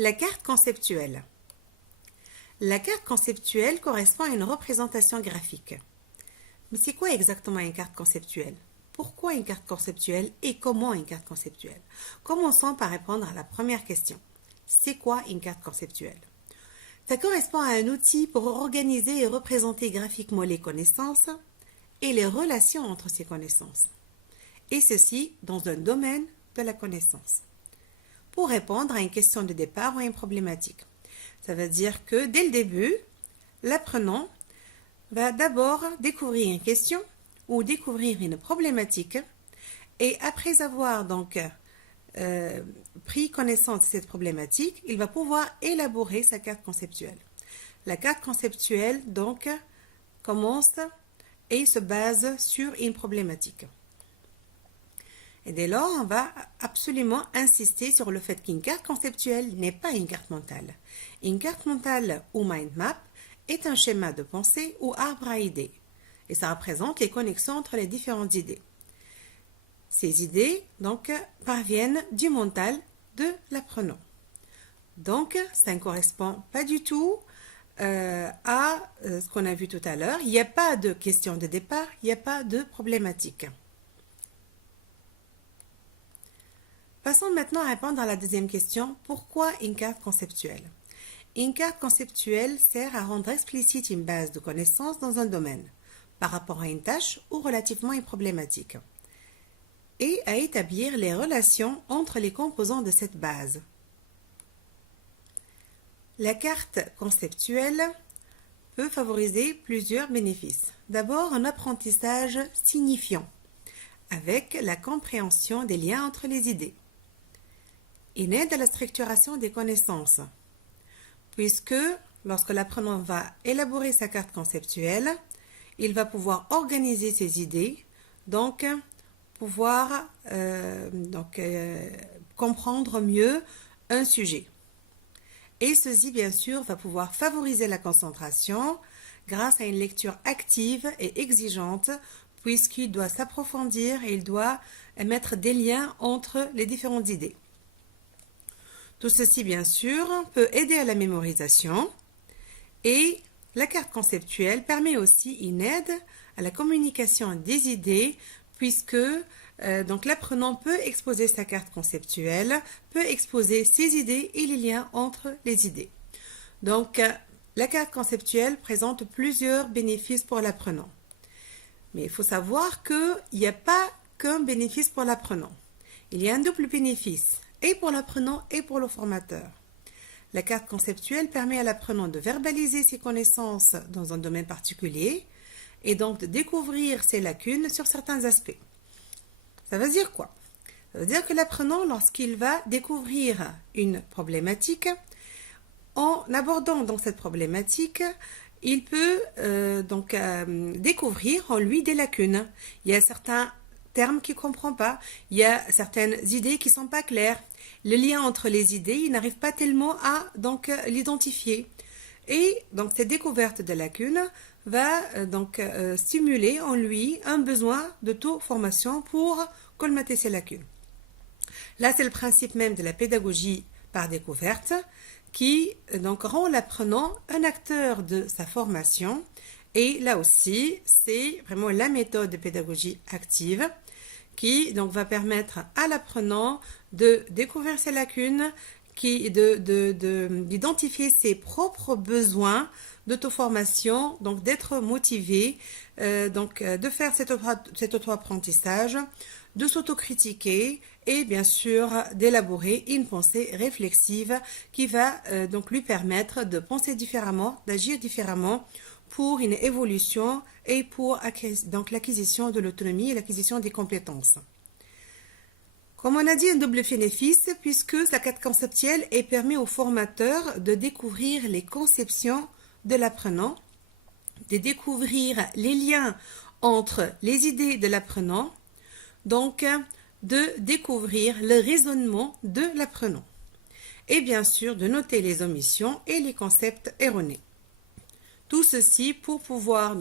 La carte conceptuelle. La carte conceptuelle correspond à une représentation graphique. Mais c'est quoi exactement une carte conceptuelle? Pourquoi une carte conceptuelle et comment une carte conceptuelle? Commençons par répondre à la première question. C'est quoi une carte conceptuelle? Ça correspond à un outil pour organiser et représenter graphiquement les connaissances et les relations entre ces connaissances. Et ceci dans un domaine de la connaissance. Pour répondre à une question de départ ou à une problématique. Ça veut dire que dès le début, l'apprenant va d'abord découvrir une question ou découvrir une problématique et après avoir donc pris connaissance de cette problématique, il va pouvoir élaborer sa carte conceptuelle. La carte conceptuelle donc commence et se base sur une problématique. Et dès lors, on va absolument insister sur le fait qu'une carte conceptuelle n'est pas une carte mentale. Une carte mentale ou mind map est un schéma de pensée ou arbre à idées. Et ça représente les connexions entre les différentes idées. Ces idées, donc, parviennent du mental de l'apprenant. Donc, ça ne correspond pas du tout à ce qu'on a vu tout à l'heure. Il n'y a pas de question de départ, il n'y a pas de problématique. Passons maintenant à répondre à la deuxième question. Pourquoi une carte conceptuelle? Une carte conceptuelle sert à rendre explicite une base de connaissances dans un domaine, par rapport à une tâche ou relativement à une problématique, et à établir les relations entre les composants de cette base. La carte conceptuelle peut favoriser plusieurs bénéfices. D'abord, un apprentissage signifiant, avec la compréhension des liens entre les idées. Une aide à la structuration des connaissances, puisque lorsque l'apprenant va élaborer sa carte conceptuelle, il va pouvoir organiser ses idées, donc pouvoir comprendre mieux un sujet. Et ceci, bien sûr, va pouvoir favoriser la concentration grâce à une lecture active et exigeante, puisqu'il doit s'approfondir et il doit mettre des liens entre les différentes idées. Tout ceci, bien sûr, peut aider à la mémorisation et la carte conceptuelle permet aussi une aide à la communication des idées puisque donc l'apprenant peut exposer sa carte conceptuelle, peut exposer ses idées et les liens entre les idées. Donc, la carte conceptuelle présente plusieurs bénéfices pour l'apprenant. Mais il faut savoir qu'il n'y a pas qu'un bénéfice pour l'apprenant. Il y a un double bénéfice, et pour l'apprenant et pour le formateur. La carte conceptuelle permet à l'apprenant de verbaliser ses connaissances dans un domaine particulier et donc de découvrir ses lacunes sur certains aspects. Ça veut dire quoi? Ça veut dire que l'apprenant, lorsqu'il va découvrir une problématique, en abordant donc cette problématique, il peut découvrir en lui des lacunes. Il y a certains termes qu'il ne comprend pas, il y a certaines idées qui ne sont pas claires. Le lien entre les idées, il n'arrive pas tellement à l'identifier. Et donc cette découverte de lacunes va stimuler en lui un besoin d'auto-formation pour colmater ces lacunes. Là, c'est le principe même de la pédagogie par découverte qui rend l'apprenant un acteur de sa formation. Et là aussi, c'est vraiment la méthode de pédagogie active qui va permettre à l'apprenant de découvrir ses lacunes, d'identifier ses propres besoins d'auto-formation, donc d'être motivé, de faire cet auto-apprentissage, de s'autocritiquer et bien sûr d'élaborer une pensée réflexive qui va lui permettre de penser différemment, d'agir différemment pour une évolution et pour l'acquisition de l'autonomie et l'acquisition des compétences. Comme on a dit, un double bénéfice puisque la carte conceptuelle permet au formateur de découvrir les conceptions de l'apprenant, de découvrir les liens entre les idées de l'apprenant, donc de découvrir le raisonnement de l'apprenant et bien sûr de noter les omissions et les concepts erronés. Tout ceci pour pouvoir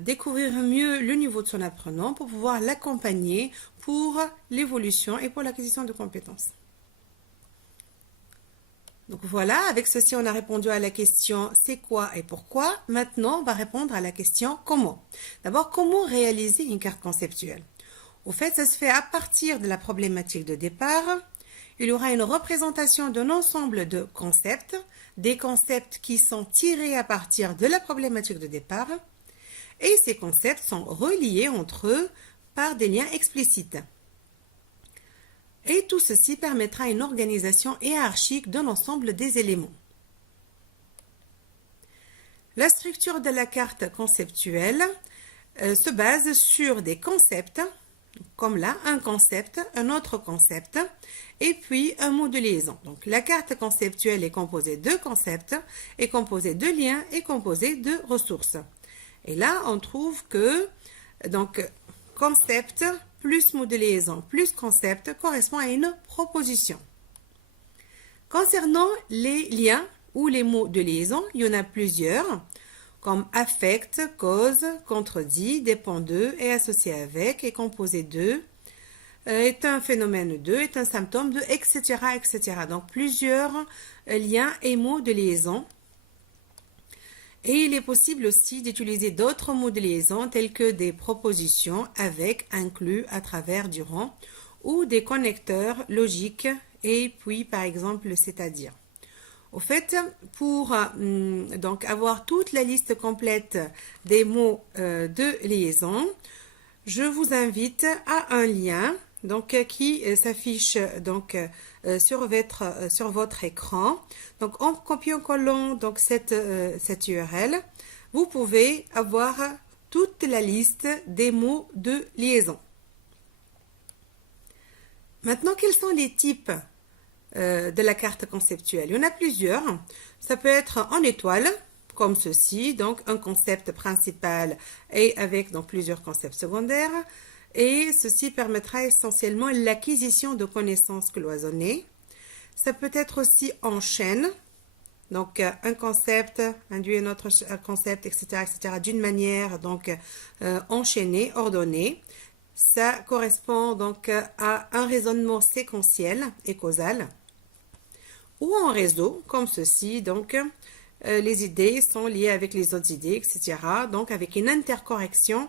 découvrir mieux le niveau de son apprenant, pour pouvoir l'accompagner pour l'évolution et pour l'acquisition de compétences. Donc voilà, avec ceci, on a répondu à la question c'est quoi et pourquoi. Maintenant, on va répondre à la question comment. D'abord, comment réaliser une carte conceptuelle? Au fait, ça se fait à partir de la problématique de départ. Il y aura une représentation d'un ensemble de concepts, des concepts qui sont tirés à partir de la problématique de départ. Et ces concepts sont reliés entre eux par des liens explicites. Et tout ceci permettra une organisation hiérarchique de l'ensemble des éléments. La structure de la carte conceptuelle se base sur des concepts, comme là, un concept, un autre concept, et puis un mot de liaison. Donc la carte conceptuelle est composée de concepts, est composée de liens, est composée de ressources. Et là, on trouve que donc concept plus mot de liaison plus concept correspond à une proposition. Concernant les liens ou les mots de liaison, il y en a plusieurs, comme affect, cause, contredit, dépend de, est associé avec, est composé de, est un phénomène de, est un symptôme de, etc., etc. Donc plusieurs liens et mots de liaison. Et il est possible aussi d'utiliser d'autres mots de liaison tels que des propositions avec, inclus, à travers, durant ou des connecteurs logiques et puis par exemple c'est-à-dire. Au fait, pour donc avoir toute la liste complète des mots de liaison, je vous invite à un lien donc qui s'affiche donc sur votre écran. Donc en copiant-collant donc cette URL, vous pouvez avoir toute la liste des mots de liaison. Maintenant, quels sont les types de la carte conceptuelle? Il y en a plusieurs. Ça peut être en étoile, comme ceci, donc un concept principal et avec donc plusieurs concepts secondaires. Et ceci permettra essentiellement l'acquisition de connaissances cloisonnées. Ça peut être aussi en chaîne, donc un concept induit un autre concept, etc., etc., d'une manière donc enchaînée, ordonnée. Ça correspond donc à un raisonnement séquentiel et causal. Ou en réseau, comme ceci, donc les idées sont liées avec les autres idées, etc., donc avec une intercorrection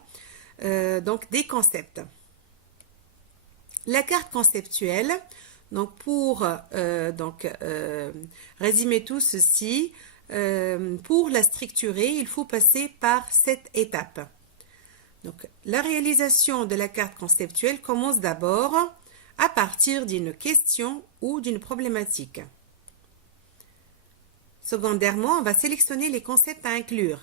donc des concepts. La carte conceptuelle, donc pour résumer tout ceci, pour la structurer, il faut passer par cette étape. Donc la réalisation de la carte conceptuelle commence d'abord à partir d'une question ou d'une problématique. Secondairement, on va sélectionner les concepts à inclure.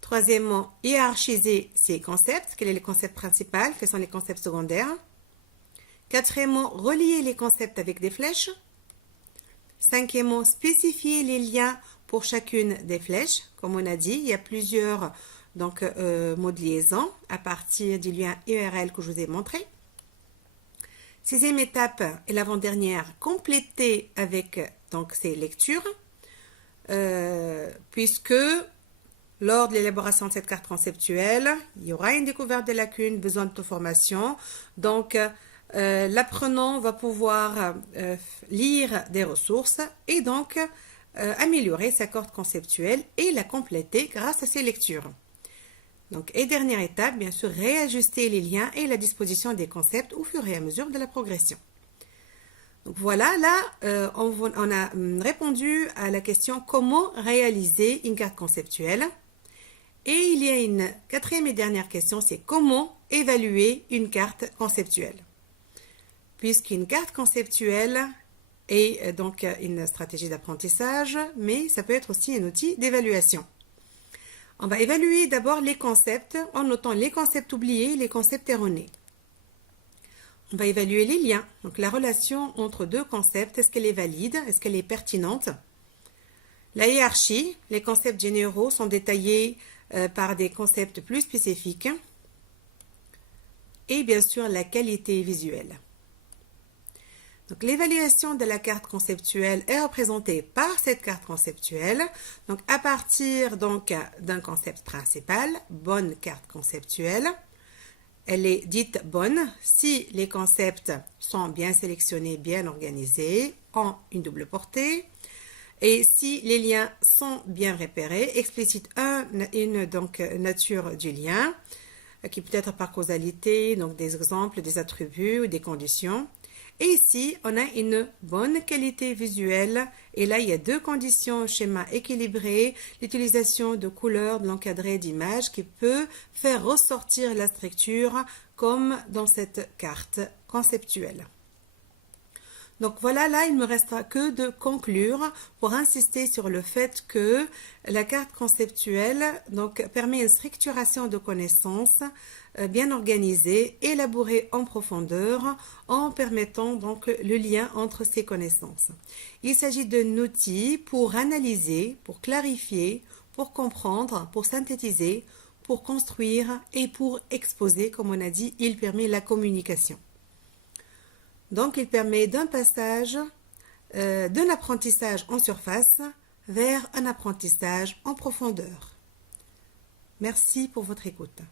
Troisièmement, hiérarchiser ces concepts. Quels sont les concepts principaux? Quels sont les concepts secondaires? Quatrièmement, relier les concepts avec des flèches. Cinquièmement, spécifier les liens pour chacune des flèches. Comme on a dit, il y a plusieurs mots de liaison à partir du lien URL que je vous ai montré. Sixième étape et l'avant-dernière, compléter avec donc ces lectures, puisque lors de l'élaboration de cette carte conceptuelle, il y aura une découverte de lacunes, besoin d'auto-formation. Donc, l'apprenant va pouvoir lire des ressources et donc améliorer sa carte conceptuelle et la compléter grâce à ces lectures. Donc, et dernière étape, bien sûr, réajuster les liens et la disposition des concepts au fur et à mesure de la progression. Donc voilà, là, on a répondu à la question comment réaliser une carte conceptuelle. Et il y a une quatrième et dernière question, c'est comment évaluer une carte conceptuelle. Puisqu'une carte conceptuelle est donc une stratégie d'apprentissage, mais ça peut être aussi un outil d'évaluation. On va évaluer d'abord les concepts en notant les concepts oubliés et les concepts erronés. On va évaluer les liens, donc la relation entre deux concepts, est-ce qu'elle est valide, est-ce qu'elle est pertinente? La hiérarchie, les concepts généraux sont détaillés par des concepts plus spécifiques. Et bien sûr, la qualité visuelle. Donc, l'évaluation de la carte conceptuelle est représentée par cette carte conceptuelle. Donc, à partir d'un concept principal, bonne carte conceptuelle. elle est dite bonne si les concepts sont bien sélectionnés, bien organisés, ont une double portée, et si les liens sont bien repérés, explicitent une nature du lien, qui peut être par causalité, donc des exemples, des attributs ou des conditions. Et ici, on a une bonne qualité visuelle. Et là, il y a deux conditions, schéma équilibré, l'utilisation de couleurs, de l'encadré d'images qui peut faire ressortir la structure comme dans cette carte conceptuelle. Donc voilà, là, il ne me restera que de conclure pour insister sur le fait que la carte conceptuelle permet une structuration de connaissances bien organisée, élaborée en profondeur, en permettant donc le lien entre ces connaissances. Il s'agit d'un outil pour analyser, pour clarifier, pour comprendre, pour synthétiser, pour construire et pour exposer. Comme on a dit, il permet la communication. Donc, il permet d'un passage d'un apprentissage en surface vers un apprentissage en profondeur. Merci pour votre écoute.